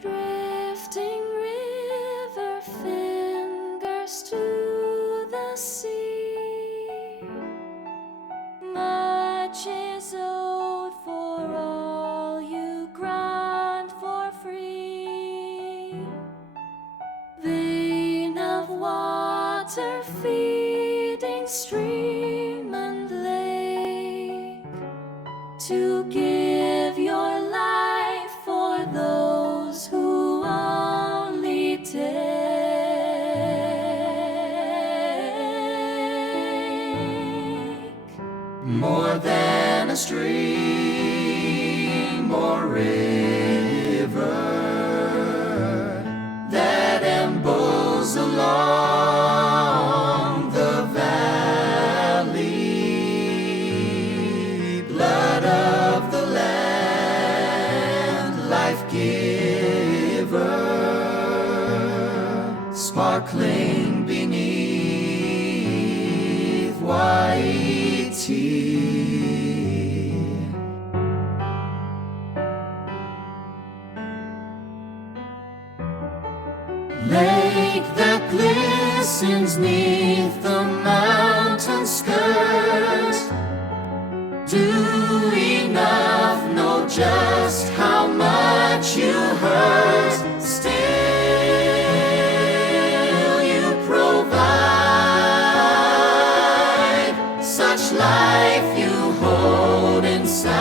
Drifting river fingers to the sea. Much is owed for all you grant for free. Vein of water feeding stream and lake, to give your life for those who only take. More than a stream or river that ambles along the valley, blood of the land, life giver, sparkling beneath Waitī. Lake that glistens neath the mountain skirt, do enough know just how much you hurt. Still you provide such life you hold inside.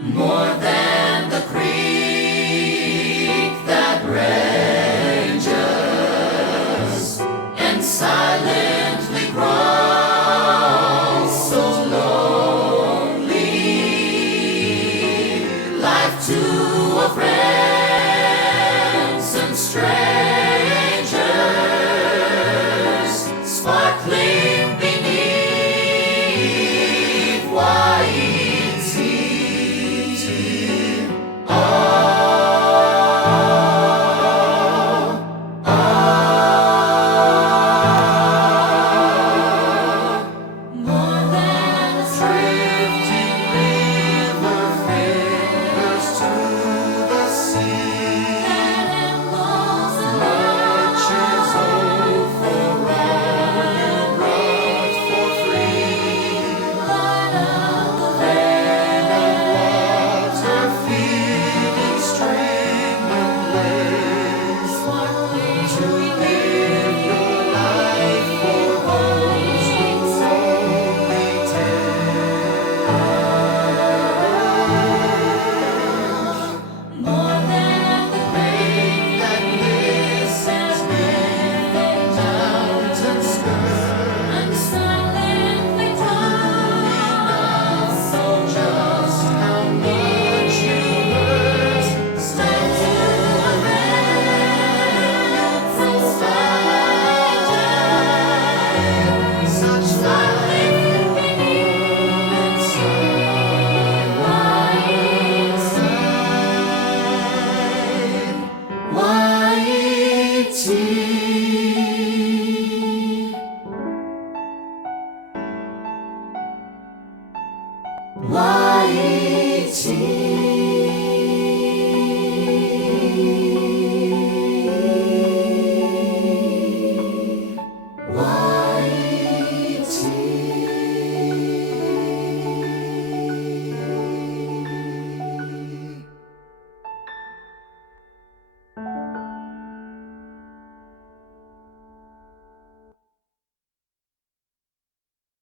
More than the creek that ranges and silently crawls so lonely, life to a friends and strangers, sparkling beneath Waitī. More than a Drifting river fingers to the sea. that ambles Much is owed for all you brought for free. blood of the Vein of water feeding stream and lake, to live your life for those who only take. more than the Rain that glistens neath the mountain skirt, and silently crawls so just how much you hurt. Stand to a friend, provide such life inside Waitī. Waitī.